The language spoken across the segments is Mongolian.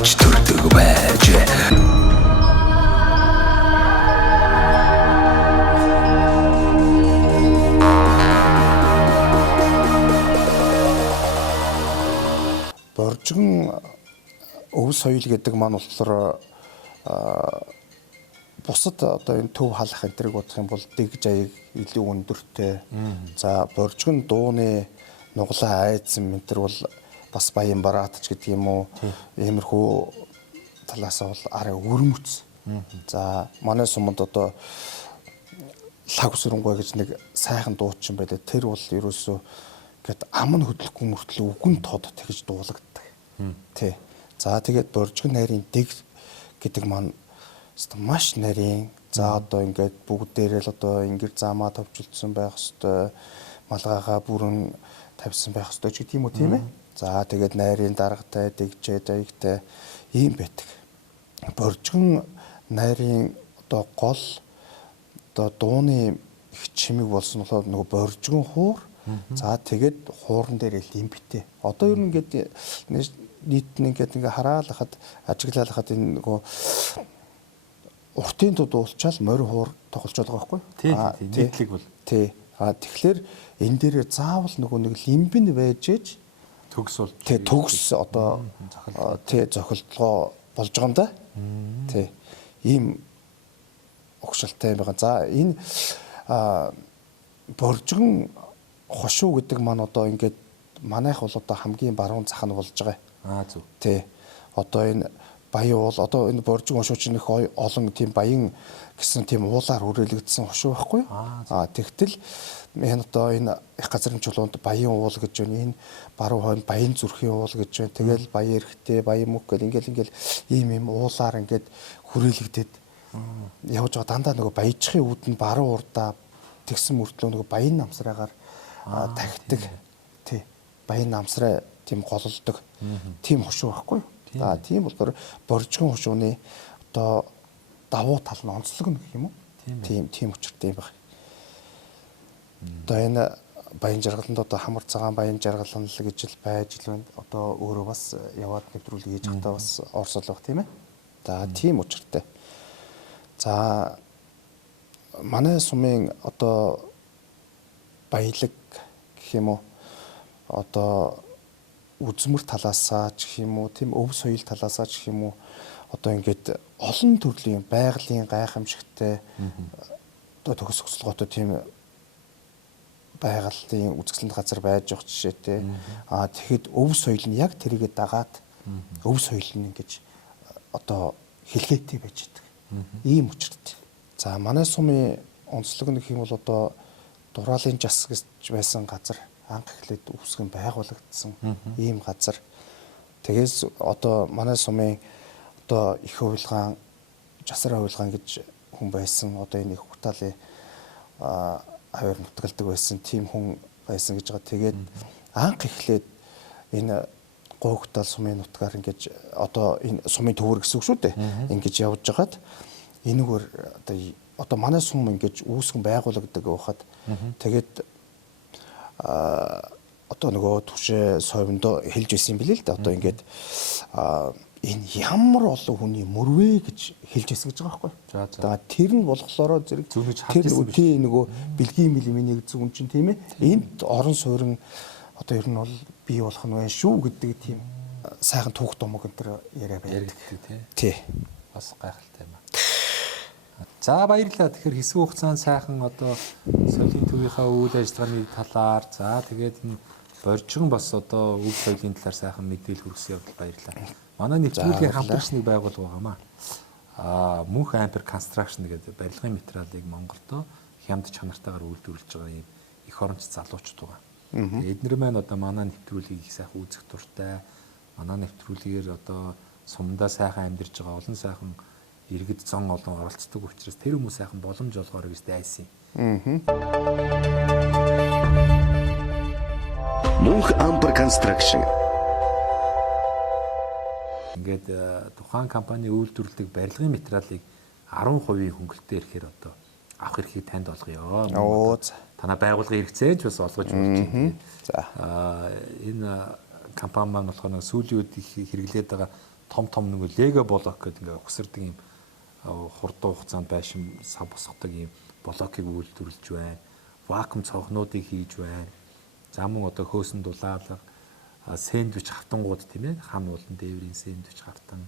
авч төрдөг байж. Боржгон өв соёл гэдэг маань болохоор бусад одоо энэ төв халах энтрийг бодох юм бол дэг жаяг илүү өндөртэй. За боржгон дууны нуглаа айдсан ментэр бол бас баян бараатч гэдэг юм уу. Иймэрхүү талаас бол арай өрмөц. За манай суманд одоо лаг сүрэнгуй гэж нэг сайхан дуучин байлаа. Тэр бол ерөөсөө гэт ам нь хөдлөхгүй мөртлөө үгэн тод тэгж дуулагддаг. Тий. За тэгээд боржгон нарийн дэг гэдэг маань маш нарийн. За одоо ингээд бүгдээрээ л одоо ингэр замаа товчлцсон байх хэвээр малгайгаа бүрэн тавьсан байх хэвээр ч гэдэг юм уу тийм ээ. За тэгээд нарийн даргатай, дэгжээ даягтай ийм байдаг. Боржгон нарийн одоо гол одоо дууны их чимэг болсон болохоор нөгөө боржгон хуур. За тэгээд хууран дээр лимбтэй. Одоо ер нь ингээд нийт нь ингээд хараалахад ажиглалахад энэ нөгөө уртын туд уулчаал морь хуур тоглож байгаа байхгүй? Тий, нийтлэг бол. Тий. Тэгэхээр энэ дээр заавал нөгөө нэг лимб нь байж ээж төгс бол. Тий, төгс одоо тий зохилтгоо болж байгаа юм да. Тий. Ийм огшилтай юм байгаа. За энэ боржгон хошуу гэдэг маань одоо ингээд манайх бол одоо хамгийн баруун зах нь болж байгаа. Зөв. Тий. Одоо энэ баян уул одоо энэ боржгон хошууч нөх олон тийм баян гэсэн тийм уулаар хүрээлэгдсэн хошуу байхгүй юу? Тэгтэл энэ одоо энэ их газрын чулуунд баян уул гэж байна. Энэ баруун хойно баян зүрхийн уул гэж байна. Тэгэл баян эрхтэй, баян мөх гэл ингээл ийм уулаар ингээд хүрээлэгдээд явж байгаа. Дандаа нөгөө баяжхын үүдэн баруун урдаа тэгсэн мөртлөө нөгөө баян намсраагаар тахидаг. Тий. Баян намсраа тийм гололдог. Тийм хошуу байхгүй юу? За тийм болохоор боржгон хошууны одоо давуу тал нь онцлог гэх юм уу? Тийм учиртай юм байна. Одоо энэ баян жаргаланд одоо хамар цагаан баян жаргалан л гэж л байж л байна. Одоо өөрөө бас яваад нэвтрүүлэг хийж хатаа бас орсол баг тийм ээ. За тийм учиртай. За манай сумын одоо баялаг гэх юм уу? Одоо үзмэр талаасаа ч гэх юм уу, тийм өв соёл талаасаа ч гэх юм уу, одоо ингээд олон төрлийн байгалийн гайхамшигтай одоо төгс өсөлгөөтэй тийм байгалийн үзэсгэлэнт газар байж явах жишээтэй. Тэгэхэд өв соёл нь яг тэрийгэ дагаад өв соёл нь ингэж одоо хэлгээтэй байж идэг. Ийм учиртай. За манай сумын онцлог нь гэх юм бол одоо дураалын жас гэж байсан газар анх эхлээд үүсгэн байгуулагдсан ийм газар. Тэгээс одоо манай сумын одоо их хувилгаан, жасар хувилгаан гэж хүн байсан. Одоо энэ их Хуртаалын аваар нутгалдаг байсан тийм хүн байсан гэж байгаа. Тэгээд анх эхлээд энэ Гуйхтал сумын нутгаар ингэж одоо энэ сумын төвөр гэсэн үг шүү дээ. Ингэж явж байгаад энэгээр одоо манай сум ингэж үүсгэн байгуулагддаг байхад тэгээд одоо нөгөө түвшээ совиндоо хэлж байсан юм билээ л да. Одоо ингээд энэ ямар олон хүний мөрвэ гэж хэлж байсан гэж байгаа байхгүй. За тэр нь болохоор зэрэг тэр үгүй нөгөө бэлгийн мэлминийг зүгэн чинь тийм ээ. Энд орон суурин одоо ер нь бол бий болох нь байна шүү гэдэг тийм сайхан түүх домог энэ төр яриа байдаг тий. Бас гайхалтай юм аа. За баярлалаа. Тэгэхээр хэсэг хугацаанд сайхан одоо соёлын төвийнхаа үйл ажиллагааны талаар за тэгээд энэ боржгон бас одоо өв соёлын талаар сайхан мэдээлэл хүргэсэн явдал баярлалаа. Манай нэвтрүүлгийн хамтрагчныг байгуулга байгаамаа. Мөнх Ампер Construction гэдэг барилгын материалыг Монголдо хямд чанартайгаар үйлдвэрлэж байгаа юм их оронч залуучууд байгаа. Эднэр маань одоо манай нэвтрүүлгийг их сайхан үзэх дуртай. Манай нэвтрүүлгээр одоо сумдаа сайхан амьдарч байгаа олон сайхан иргэд зон олон оролцдог учраас тэр хүмүүс сайхан боломж олгоорой гэж дайсан юм. Мөнх Ампер Construction. Ингээд тухайн компани үйлдвэрлэдэг барилгын материалыг 10% хөнгөлөлтөөр ирэхээр одоо авах эрхийг танд олгоё. Танай байгууллагын хэрэгцээ ч бас олгож болж байна. Энэ компани маань болохоор сүүлийн үед их хэрэглээд байгаа том нэг лего блок гэдэг ингээ өгсөрдөг юм хурдан хугацаанд байшин сав босгодог юм блокийг үйлдвэрлэж байна. Вакуум цонхнуудыг хийж байна. За мөн одоо хөөсөн дулаалга, сэндвич хавтангууд тийм ээ, хан уулан дээврийн сэндвич хавтан.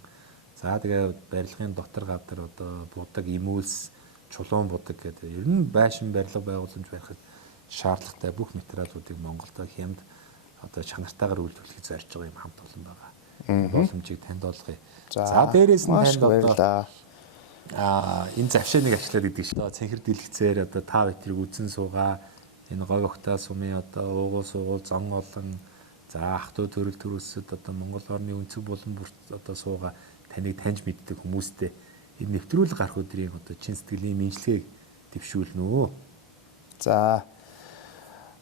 За тэгээ барилгын дотор гадар одоо будаг эмүүлс, чулуун будаг гэдэг. Ер нь байшин барилга байгууламж барихад шаардлагатай бүх материалуудыг Монголд хямд одоо чанартайгаар үйлдвэрлэхийг зорж байгаа юм хамт олон байгаа. Боломжийг танд олгоё. За дээрээс нь танд одоо энэ завшааныг ашиглаад идэг шүү. Цэнхэр дэлгэцээр одоо та битрийг үзэн суугаа. Энэ говь ухтаа сумын одоо уугуул суугуул зон олон за ах トゥ төрөл төрөсөд одоо Монгол орны өнцөг болон бүрт одоо суугаа таныг таньж мэддэг хүмүүстэй энэ нэвтрүүлэг гарах өдрийн одоо чин сэтгэлийн мэдлэгийг дэвшүүлнэ. За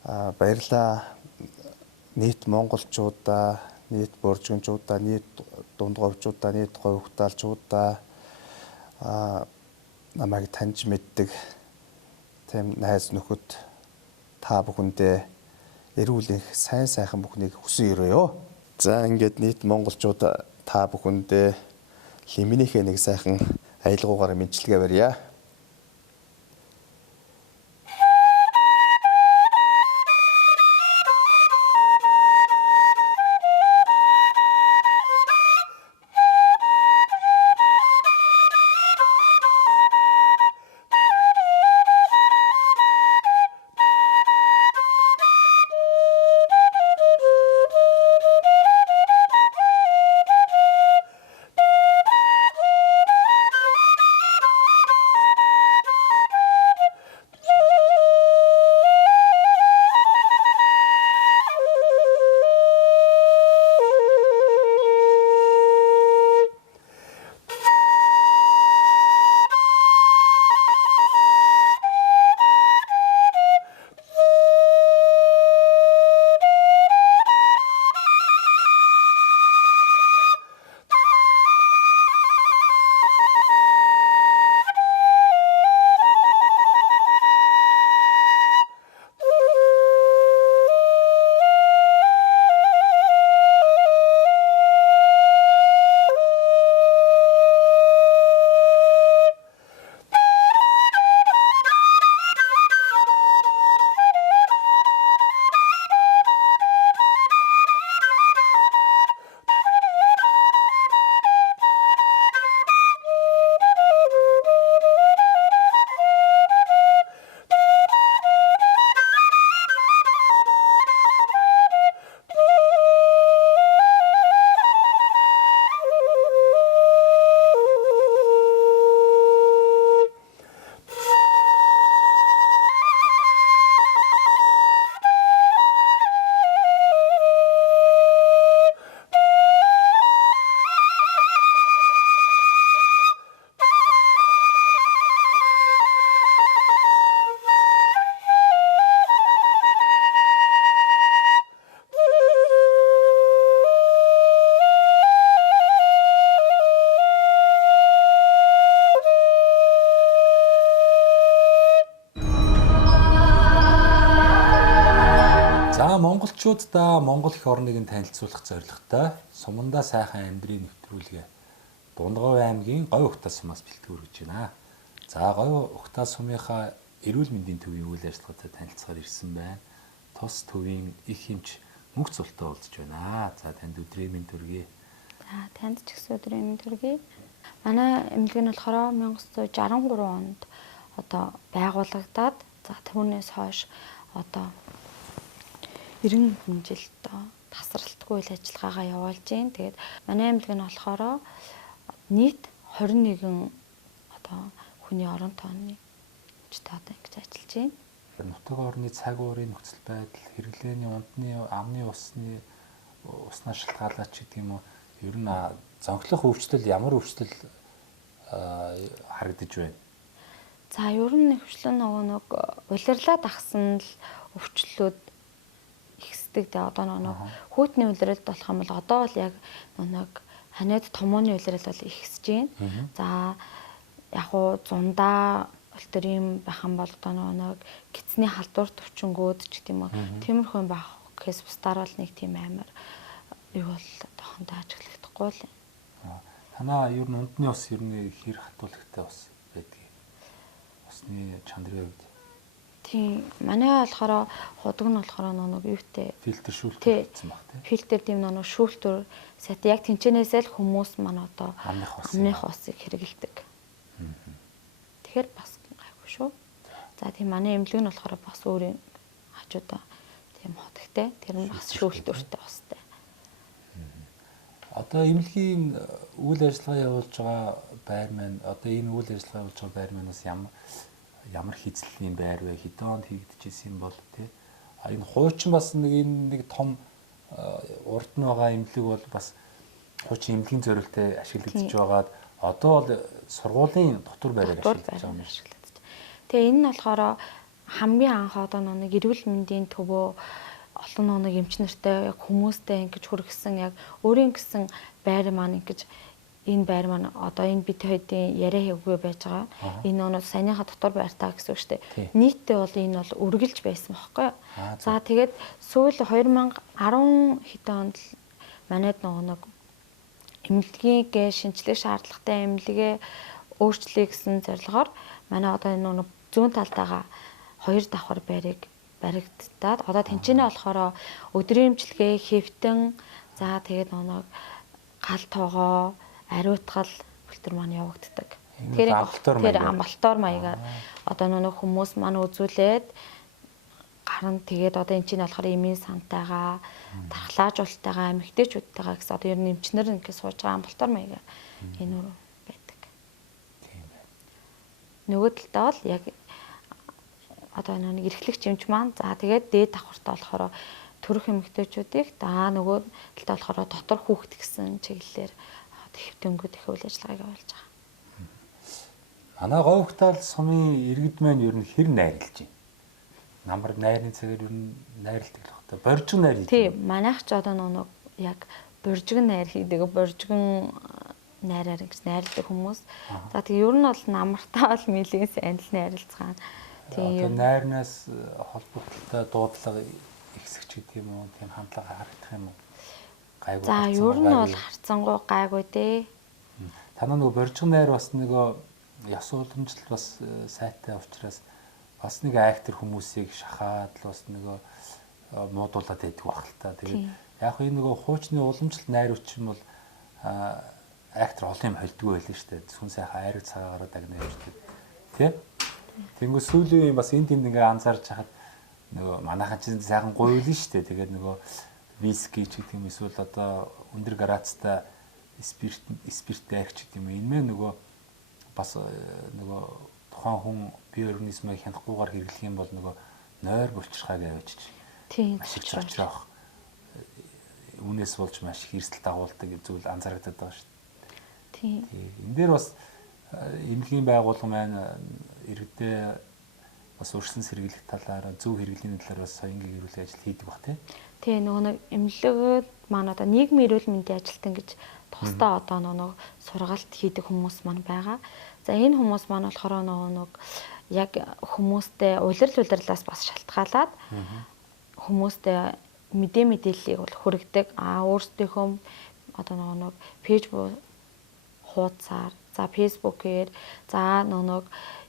баярлалаа. Нийт монголчуудаа, нийт боржигчуудаа, нийт дундговчуудаа, нийт говь ухтаалчуудаа намайг таньж мэддэг тийм найз нөхөд та бүхэндээ эрүүл их сайн сайхан бүхнийг хүсэн өрөөё. За ингээд нийт монголчууд та бүхэндээ лиминийхээ нэг сайхан аялгуугаар мэдлэгээ барья. Монголчуудаа Монгол их орныг нь танилцуулах зорилготой Сумандаа сайхан амьдрийн нэвтрүүлгээ Дундгов аймгийн Говь Ухтаа сумаас бэлтгэж байна. За Говь Ухтаа сумынхаа эрүүл мэндийн төвийн үйл ажиллагаатай танилцахаар ирсэн байна. Тус төвийн их хэмж мөнх цултай уулзж байна. За танд өдрийн мэнд төргий. За танд ч гэсэн өдрийн мэнд төргий. Манай эмнэлэг нь болохоор 1963 онд одоо байгуулагдаад за түүнээс хойш одоо 90 хүн жил одоо тасралтгүй үйл ажиллагаагаа явуулж байна. Тэгээд манай эмнэлэг нь болохоор нийт 21 одоо хүний орон тооны одоо ингэж ажиллаж байна. Нутаг орны цаг уурын нөхцөл байдал, хэрэглээний унтны, амны уснаа шалтгаалаач гэдэг юм уу? Ер нь зонхлох өвчлөл ямар өвчлөл харагдаж байна? За ер нь хөвчлэн нэг улирлаад ахсан л өвчлүүд ихсдэг. Тэгээ одоо нэг хүүтний улиралд болох юм бол одоо бол яг нэг ханиад томооны улирал бол ихсэж байна. За яг уу зундаа өлтөрийн бахан бол одоо нэг гидсний халдвар төвчнгүүд ч гэдэм үү. Тиймэрхүү байх гэхээс бусдаар бол нэг тийм амар юу бол одоохондоо ажиглагдахгүй л. Танаа ер нь унтны ус ер нь хэр хатуулагтай ус байдгийг. Усны чандрын үед. Тийм. Манай болохоор худаг нь болохоор нэг юутэй Фильтр шүүлттэй гэсэн баг тийм. фильтр тийм нэг шүүлтүр сат яг тэнчэнээсээ л хүмүүс маань одоо амных усыг хэрэгэлдэг. Тэгэхээр бас гайгүй шүү. За тийм манай эмнэлэг нь болохоор бас өөрийн хажуудаа тийм хотогтэй. Тэр нь бас шүүлтүртэй устай. Одоо эмнэлгийн үйл ажиллагаа явуулж байгаа байр маань одоо энэ үйл ажиллагаа явуулж байгаа байр маань бас ямар хязлалын байр вэ? Хэдэн онд хийгдчихсэн бол тий. Энэ хуучин бас нэг том урд нь байгаа эмнэлэг бол бас хуучин эмнэлгийн зорилттой ашиглагдаж байгаад одоо бол сургуулийн дотор байраар ашиглагдаж байгаа юм шиг. Тэгээ энэ нь болохоор хамгийн анх одоо нэг эрүүл мэндийн төвөө олон нэг эмч нартай яг хүмүүстэй ингэж хүргэсэн яг өөрийн гэсэн байр маань ингэж энэ байр маань одоо энэ бид хоёрын яриа хийвгүй байж байгаа. Энэ өнөө саяныхаа дотор байртаа гэсэн үг шүү дээ. Нийтдээ бол энэ бол үргэлж байсан байхгүй юу? За тэгээд сүүл 2010 хэдэн онд манайд нэг эмнэлгийн шинжлэх шаардлагатай эмнэлгээ өөрчлөе гэсэн зорилгоор манай одоо энэ зүүн талдаагаа 2 давхар байрыг баригдаад одоо тэнцэнэ болохоор өдрийн эмчилгээ хэвтэн за тэгээд нэг гал тоогоо ариутгал бүлтэр маань явагддаг. Тэгэхээр амбалтоор маягаар одоо нэг хүмүүс маань үзүүлээд гарна тэгээд одоо энэ чинь болохоор эмийн сантайгаа тархлаажуултайгаа эмэгтэйчүүдтэйгаа гэсэн одоо ер нь эмчнэр ингээд сууж байгаа амбалтоор маягаар энэ өөр байдаг. Тийм байна. Нөгөө талдаа бол яг одоо нэг эрхлэгч эмч маань за тэгээд дээд давхартаа болохоор төрөх эмэгтэйчүүдийг нөгөө талдаа болохоор дотор хүүхэд гэсэн чиглэлээр хэвтэнгүүд их үйл ажиллагааг явуулж байгаа. Манай говьтал сумын иргэд маань ер нь хэр найрлж байна? Намар найрны цагаар ер нь найрладаг л багтаа. Боржиг найр хийдэг. Тийм, манайх ч одоо нэг яг боржиг найр хийдэг, боржигн найраар гэж найрладаг хүмүүс. За тэгээ ер нь бол намартаа бол нэлийн сайн л найрлцгаана. Тийм. Найрнаас холбогдолтой дуудлага ихсэгч гэдэг юм уу? Тийм хандлага харагдах юм уу? Гайгүй. За ер нь бол харцангуй гайгүй дээ. Танаа нөгөө боржиг найр бас нөгөө яс уламжлал бас сайтай учраас бас нэг актер хүмүүсийг шахаад л бас нөгөө муудуулаад байдаг баг л та. Тэгээд яг энэ нөгөө хуучны уламжлалт найрууч юм бол актер олон юм холдгоо байлаа шүү дээ. Сүн сайхан айраг цагаагаар дагнаа явждаг. Тэ? Тэнгүү сүүлийн бас энэ тэнд ингээ анзаарч хахад нөгөө манайхан чинь сайхан гуйлна шүү дээ. Тэгээд нөгөө виски ч гэдэг юм эсвэл одоо өндөр градустай спирттэй арч гэдэг юм. Энэ мэ нөгөө бас нөгөө тухайн хүн бие организмыг хянахгүйгээр хэрэглэх юм бол нөгөө нойр булчирхааг авчиж. Тийм. Ашигч очрох. Үүнээс болж маш их эрсдэл дагуулдаг зүйл анзаарэгдээд байгаа шүү дээ. Тийм. Энэ дээр бас эмнэлгийн байгууллага маань иргэдээ бас өрсөн сэргийлэх талаар зөв хэрэглэний талаар бас соёнгийн эрүүл ажил хийдэг баг тийм. Тэгээ нөгөө нэг эмнэлэг маань одоо нийгмийн эрүүл мэндийн ажилтан гэж тусдаа одоо нөгөө сургаалт хийдэг хүмүүс маань байгаа. За энэ хүмүүс маань болохоор нөгөө яг хүмүүстэй улирлаас бас шалтгаалаад хүмүүстэй мэдээллийг бол хүргэдэг. Өөрсдийнхөө одоо нөгөө пэйж хуудасаар за фэйсбүүкээр за нөгөө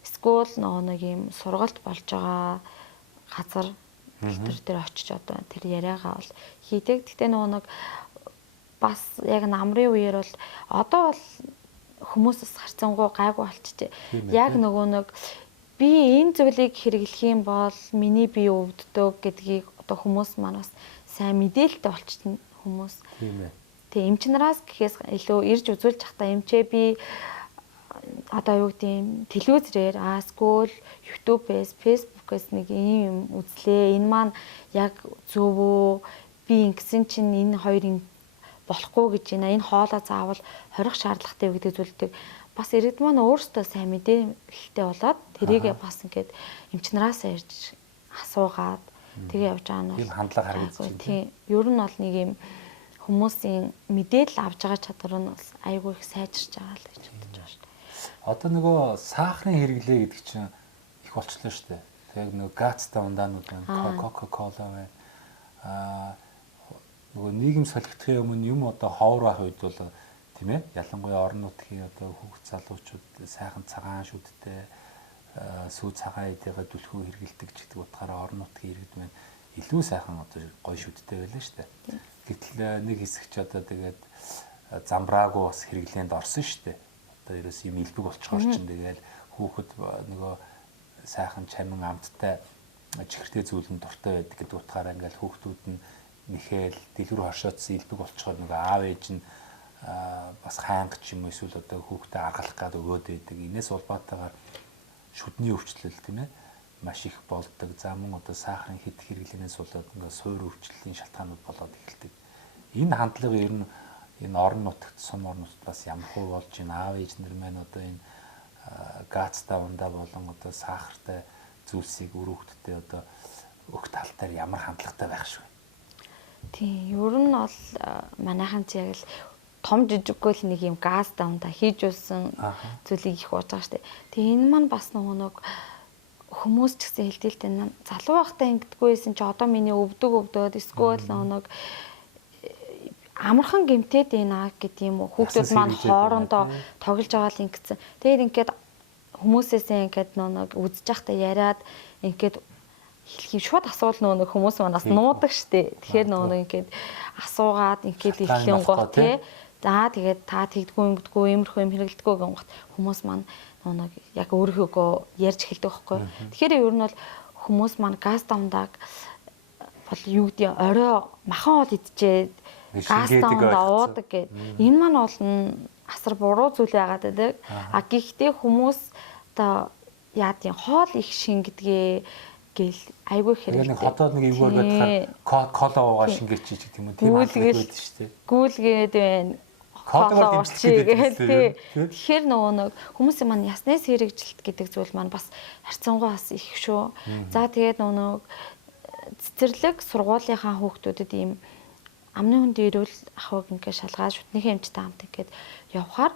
скул нэг юм сургалт болж байгаа газар тэр очиж одоо тэр яриагаа бол хийдэг. Гэтэ нэг бас яг намрын үеэр бол одоо бол хүмүүсээс харцангуй гайгүй болчихжээ. Яг нэг би энэ зүйлийг хэрэглэх юм бол миний бие өвддөг гэдгийг одоо хүмүүс маань бас сайн мэдээлэлтэй болчихсон хүмүүс. Тийм ээ. Тэгээ эмч нараас гэхээс илүү ирж үзүүлж захтаа эмчээ би одоо юу гэдэг телевизээр скул YouTube-ээс Facebook-ээс нэг юм үзлээ. Энэ маань яг зөв үү? Би ингэсэн чинь энэ хоёр болохгүй гэж байна. Энэ хоолоо заавал хорих шаардлагатай гэдэг зүйлдэг. Бас иргэд маань өөрсдөө сайн мэдээлэлтэй болоод тэрийгээ бас ингээд эмч нараас ирж асуугаад тэгээ явж байгаа нь тийм хандлага харагдаж байна. Тийм. Ер нь бол нэг юм хүмүүсийн мэдээлэл авч байгаа чадвар нь бас айгүй их сайжирч байгаа л гэж бодож байна шүү дээ. Одоо нөгөө сахарын хэрэглээ гэдэг чинь их болчихлоо шүү дээ. Тэгээд нөгөө гацтай ундаанууд байна, Coca-Cola байна. Нөгөө нийгэм солигдохын өмнө юм одоо ховор байх үед бол тийм ээ. Ялангуяа орон нутгийн одоо хүүхд залуучууд сайхан цагаан шүдтэй сүү цагаан эдэгээ дүлхүү хэргэлдэг ч гэдэг утгаараа орон нутгийн иргэд маань илүү сайхан одоо гоё шүдтэй байлаа шүү дээ. Гэтэл нэг хэсэг ч одоо тэгээд замбраагүй бас хэрэглээнд орсон шүү дээ. Одоо ерөөс юм илбэг болчихоор чинь тэгээд хүүхэд нөгөө сайхан чамин амттай чихэртэй зүйлэн дуртай байдаг гэдэг утгаараа ингээл хүүхдүүд нь нэхэл дэлгүр хошоодсон илбэг болчихоор нөгөө аав ээж нь бас хаанг ч юм эсвэл одоо хүүхдээ аргалах гээд өгөөд байдаг. Инээс улбаатайгаар шүдний өвчлөл тийм ээ маш их болдог. За мөн одоо сахарын хэд хэрэглэнээс болоод ингээд суур өвчлөлийн шалтгаанууд болоод эхэлдэг. Энэ хандлага ер нь энэ орон нутагт сум орон нутагт бас ямар хөө болж байна. Аав ээж нар маань одоо энэ гацтай ундаа болон одоо сахартай зүйлсийг үр хөвгтдээ одоо өгөх тал дээр ямар хандлагатай байх шүү. Тийм, ер нь бол манайхан ч яг л том жижиггүй л нэг юм газ давнта хийж uuсан зүйлийг их ууж байгаа шүү дээ. Тэгээ энэ маань бас нэг хүмүүс ч гэсэн хэлдэлтэй залуу байхдаа ингэдэггүй байсан чи одоо миний өвдөд эсвэл нэг амархан гэмтээд байна гэдэг юм уу. Хүүхдүүд маань хоорондоо тоглож байгаа л ингэсэн. Тэгээд ингээд хүмүүсээсээ ингээд нэг үзэж байхдаа яриад ингээд хэлхий шууд асуул нэг хүмүүс манаас нуудаг штэ. Тэгэхээр нэг ингээд асуугаад ингээд эхлэн гоо тий. За тэгээд та тэгдэггүй ингэдэггүй иймэрхүү юм хэрэгэлдэггүй гэнгот хүмүүс маань нэг яг өөрийнхөө ярьж эхэлдэг байхгүй. Тэгэхээр ер нь бол хүмүүс маань газ давндаг бол юу гэдэг орой махан ол идчихэд газ давндаа уудаг гэд. Энэ маань бол асар буруу зүйл байгаад байдаг. А гэхдээ хүмүүс одоо яа тийм хоол их шингэдгээ гэл айгүй хэрэг. Тэгээд хотод нэг эвгээр байхаар кола уугаа шингээч гэдэг юм уу тийм байдаг шүү дээ. Гүйлгээд байна. Хоолоо уучигээд тий. Тэгэхээр нэг хүмүүсийн маань ясны сэрэгжилт гэдэг зүйл маань бас харьцангуй бас их шүү. За тэгээд нэг цэцэрлэг сургуулийнхаа хүүхдүүдэд ийм амны хүнд ирүүл ахыг ингээд шалгаад шүтнийхээ эмчтэй хамт ингээд явхаар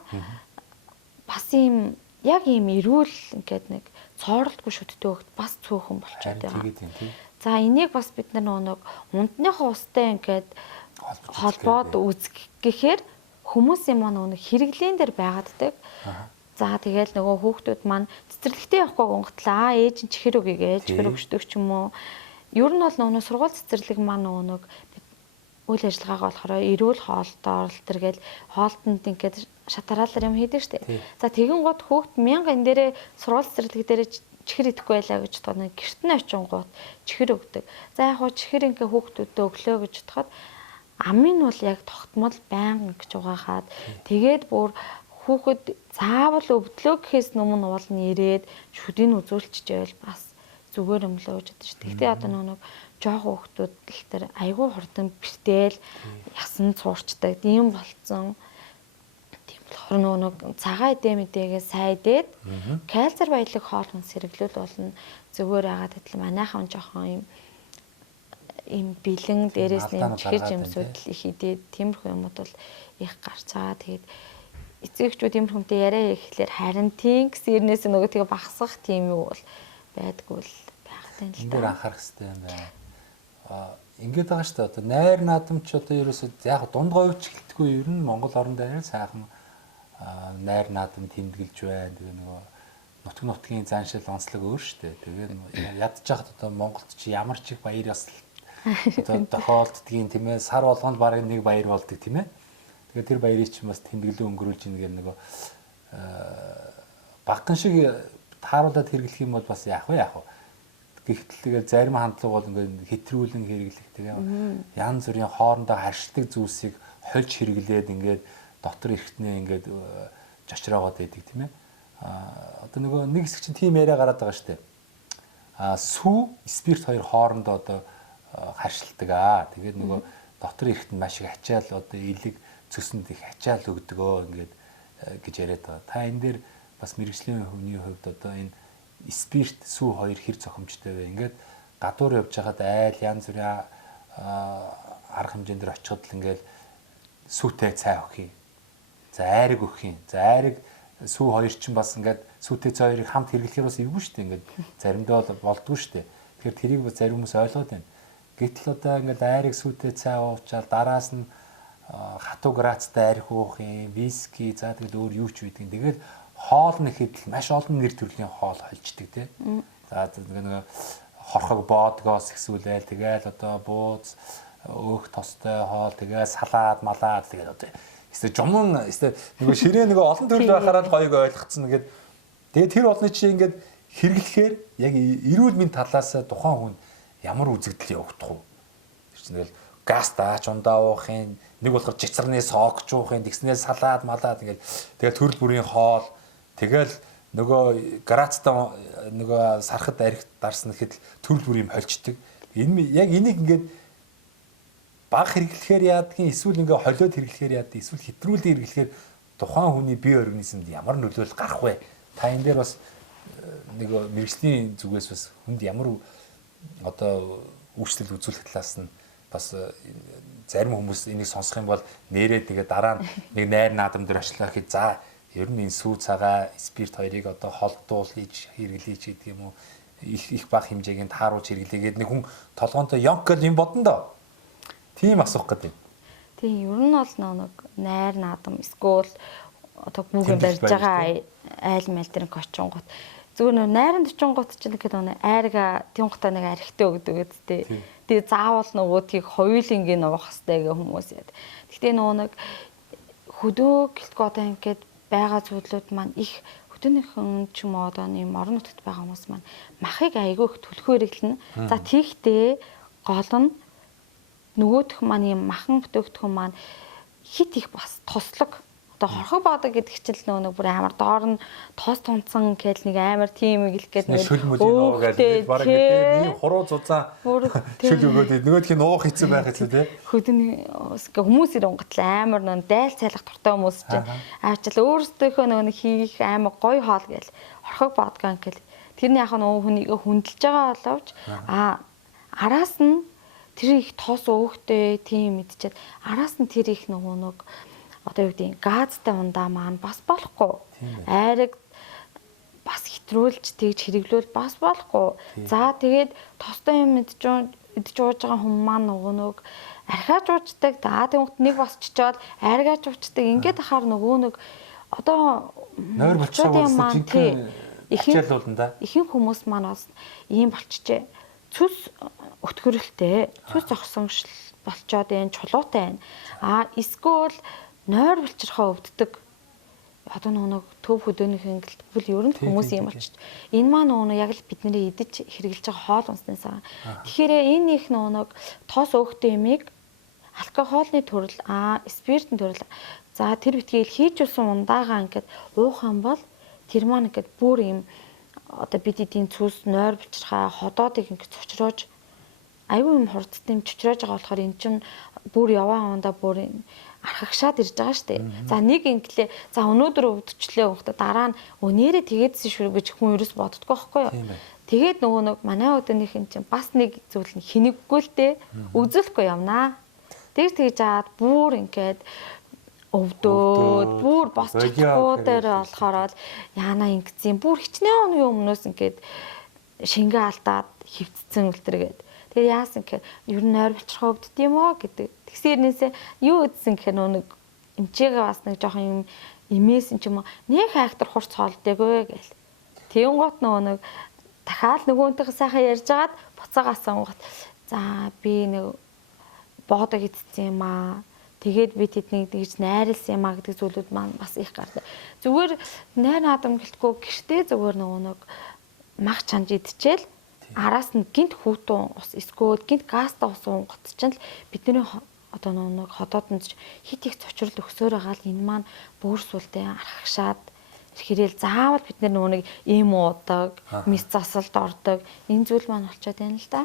бас ийм яг ийм ирүүл ингээд нэг цооролтгүй шүттэй өгт бас цөөхөн болчиход байгаа. За энийг бас бид нар нэг ундныхаа устай ингээд холбоод үзгэхээр хүмүүсийн маань нэг хэрэглэн дээр байгааддаг. За тэгэл нөгөө хүүхдүүд маань цэцэрлэгтээ явахгүй гонхтлаа ээж нь чихэр өгье чихэр өгчдөг ч юм уу. Ер нь бол нөгөө сургууль цэцэрлэг маань нөгөө үйл ажиллагаагаа болохоор эрүүл хоолтой оролтор гэл хоолтонд ингээд шатараалаар юм хийдэг штэ. За тэгэн гот хүүхд 1000 энэ дээрээ сургууль цэцэрлэг дээрээ чихэр идэхгүй байлаа гэж бодоход гэрт нь очингууд чихэр өгдөг. За яг хоо чихэр ингээ хүүхдүүдэд өглөө гэж бодоход амын бол яг тогтмол байнга гэж угаахад тэгээд бүр хүүхэд заавал өвдлөө гэхээс өмнө уул нь ирээд шүдийг үзүүлчихжээ бол бас зүгээр юм л ууж чадчих. Тэгтээ одоо нэг жоох хүүхдүүд л тэр айгүй хурдан бэртэл ясан цуурчдаг тийм болцсон. Тийм болохоор нэг цагаан эдээ мэдээгээ сайн идээд кальци баялаг хоолн сэргэлүүл болно. Зүгээр агаад хэтэл манайхан жоохон им бэлэн дээрээс нэмчихэж юмсууд их идээд тиймэрхүү юмуд бол их гарч байгаа. Тэгээд эцэгчүүд тиймэрхүүнтэй яриа ихлээр харин тийм гэсэн ирнээс нөгөө тэгээ багсах тийм юу бол байдгүй л байгатай л та. Энд анхаарах хэрэгтэй юм байна. Ингээд байгаа шүү дээ. Одоо найр наадамч одоо ерөөсөө яг дунд говьч гэлтгүй ер нь Монгол орн дээр сайхан найр наадам тэмдэглэж байна. Тэгээ нөгөө нутг нутгийн заншил онцлог өөр шүү дээ. Тэгээ ядж хахад одоо Монголд чи ямар ч их баяр ёслол одоо тохиолддгийн тийм ээ сар болгонд бараг нэг баяр болдог тийм ээ. Тэгээ тэр баярыг ч бас тэмдэглэн өнгөрүүлж ийн гэх нөгөө багтан шиг тааруулаад хэрэглэх юм бол бас яах вэ? Гэхдээ зарим хандлага бол ингээд хэтрүүлэн хэрэглэх тийм янз бүрийн хоорондоо харшилдаг зүйлсийг хольж хэрэглээд ингээд дотор эргэтнээ ингээд жочроогоод байдаг тийм ээ. Одоо нөгөө нэг хэсэг чинь тийм яриа гараад байгаа шүү дээ. Сүү, спирт хоёр хоорондоо одоо харшилдаг. Тэгээд нөгөө дотор эргэтэн маш их ачаал одоо элэг цөсөнд их ачаал өгдөгөө ингээд гэж яриад байгаа. Та энэ дээр бас мэрэгжлийн хүний хувьд одоо энэ спирт сүү хоёр хэр зохимжтой вэ? Ингээд гадуур явж байхад айл янз бүрийн арга хэмжээнд очиход л ингээд сүүтэй цай өгөх юм. За айрыг өгөх юм. За айрыг сүү хоёр ч бас ингээд сүүтэй цай хоёрыг хамт хэрэглэхээр бас эвгүй шүү дээ. Ингээд заримдаа болдгоо шүү дээ. Тэгэхээр тэрийг бас зарим хүмүүс ойлгоод байна. Гэтэл одоо ингээд айрыг сүүтэй цай уучаал дараас нь хатуу грацтай арх уух юм, виски, за тэгэл өөр юу ч үйдэг. Тэгээд хоол нэхэд маш олон нэр төрлийн хоол холждаг тий. За нэг хорхог боодгоос ихсүүлээл тэгэл одоо бууз өөх тостой хоол тэгээ салаад малаад тэгээд одоо эсвэл жуман эсвэл нөгөө ширээ нөгөө олон төрөл байхаараа л гоёг ойлгоцсон гэдэг. Тэгээд тэр олны чи ингээд хэрэглэхээр яг эрүүл мэнд талаас тухайн хүн ямар үзэгдэл явагдах уу? Тэр чинь тэгэл газ даач ундаа уухын нэг болохоор жицрны согч уухын тэгснээр салаад малаад ингээд тэгэл төрөл бүрийн хоол тэгэл нөгөө грацтай нөгөө сархад арх дарсан гэхэд төрөл бүрийн холждаг. Энэ яг энийг ингээд баг хэрэглэхээр яадгийн эсвэл ингээ холиод хэрэглэхээр яадгийн эсвэл хэтрүүлэн хэрэглэхээр тухайн хүний бие организмд ямар нөлөөлөл гарах вэ? Та энэ дээр бас нэг мэрэгжлийн зүгээс бас хүнд ямар одоо үйлчлэл үзүүлэх талаас нь бас зарим хүмүүс энийг сонсох юм бол нэрээ тэгээ дараа нь нэг найр наадам дээр ажиллаа гэхэд за ер нь энэ сүү цагаа спирт хоёрыг одоо холдуул хийж хэрэглэе ч гэдэг юм уу их бага хэмжээгийн тааруулж хэрэглэгээд нэг хүн толгоондоо ёнкл юм бодно доо. Тийм асуух гэдэг. Тийм ер нь бол нэг найр наадам эсвэл одоо бүгэн барьж байгаа айл мэл дээр очингууд зүгээр найранд очингууд ч нэг гэдэг айрга тийм гутаа нэг архитай өгдөг гэдтэй. Тэгээ заавал нөгөөдгийг хоёулынгийн уух хэрэгтэй гэх хүмүүс яд. Гэхдээ нэг хөдөө гэлтгөө одоо ингээд байгаа зүйлүүд маань их хөдөөнийхэн ч юм уу одоо нэм орон нутгад байгаа хүмүүс маань махыг айгүй их төлөхөөр ирлэнэ. За тийхтэй гол нь нөгөөх маань юм махан бүтээгдэхүүн маань хит их бас тослог. Одоо хорхог баадаг гэдэг чинь нэг бүр амар доор нь тоос тунцсан гэхэл нэг амар тийм их гээд нэг шүл мүлийн нуу гэдэг бараг гэдэг ийм хуруу зузаан шүл өгөөд нөгөөх нь уух хэцүү байх хэвчээ тий. Хөдөөний хүмүүс ирэн гутал амар нэг дайл цайлах дуртай хүмүүс чинь аачаал өөрсдийнхөө нэг хийх амар гоё хоол гээл хорхог баадгаа гэл тэрний яг нөгөө хүнийг хүндэлж байгаа боловч араас нь тэр их тоос өөхтэй тийм мэдчихэд араас нь тэр их нөгөө нэг одоо юу гэдэг газтай ундаа маань бас болохгүй. Айраг бас хэтрүүлж тэгж хэрэглүүл бас болохгүй. За тэгээд тостой юм идж ууж байгаа хүмүүс маань нөгөө нэг архиаж уучдаг. За тэгвэл нэг бас чичоод айргааж уучдаг. Ингээд ахаар нөгөө нэг одоо нойр болчихсон жинхэнэ ачаалуулна да. Ихэнх хүмүүс маань бас ийм болчихжээ. Цүс өтгөрөлтэй, цүс зогсонгшил болчоод энэ чулуутай байна. Эсвэл нойр булчирхаа өвддөг. Одоо нэг төв хөдөөнийхэн гэлбэл ер нь хүмүүс юм болчих. Энэ маань нөгөө яг л бидний идэж хэрэглэж байгаа хоол унснаас байгаа. Тэгэхээр энэ их нэг тоос өөхтэй юмыг алкогольны төрөл, спиртийн төрөл. За тэр битгийл хийж усан ундаагаа ингээд уух юм бол тэр маань ингээд бүр юм одоо бид эдийн цүс нойр булчирхаа ходоодыг ингээд цочроож аюу юм хурцтай юм чочроож байгаа болохоор эн чинь бүр яваа хондоо бүр архагшаад ирж байгаа шүү дээ. За нэг инглээ за өнөөдөр өвдчлээ уухта дараа нь өнөөрэ тэгээдсэн шүү гэж хүн ерөөс боддгоо байхгүй юу. Тэгээд нөгөө нэг манай өдөөнийх нь чинь бас нэг зүйл нь хинэггүй л дээ. Үзүүлэхгүй явнаа. Тэгж аваад бүр ингээд өвдөөд бүр бос чадахгүй дээр болохоор яана ингэсэн бүр хичнээн өдрийн өмнөөс ингээд шингээ алдаад хөвцсөн үлдэргээд тэгээд яасан гэхээр ер нь нойр булчирхаа өвддөг юм уу гэдэг. Тэгсэрнээсээ юу үдсэн гэхээр нэг эмчээгээ бас нэг жоохон юм имээсэн ч юм уу нэг хайхтар хурц хоолдойгоо гээл. Тэгэн гот нэг дахиад нөгөөнтэйгээ сайхан ярьж агаад буцаагаасан гот за би нэг боодоо хийдсэн юм аа. Тэгээд би тэднийг тэгж найрлсан юм аа гэдэг зүйлүүд маань бас их гардаг. Зүгээр найр наадам гэлтгөө гэртээ зүгээр нэг мах чанж идчихэл араас нь гинт хүүтэн ус эсвэл гинт газтай ус унгацчихсан л бидний одоо нэг ходоодонд хит их цочрол өгсөөр байгаа л энэ маань бөөрсүүлдэ архагшаад ирэхэрэл заавал бид нөгөө нэг ийм уудаг, мис засалд ордог энэ зүйл маань болчиход байна л да.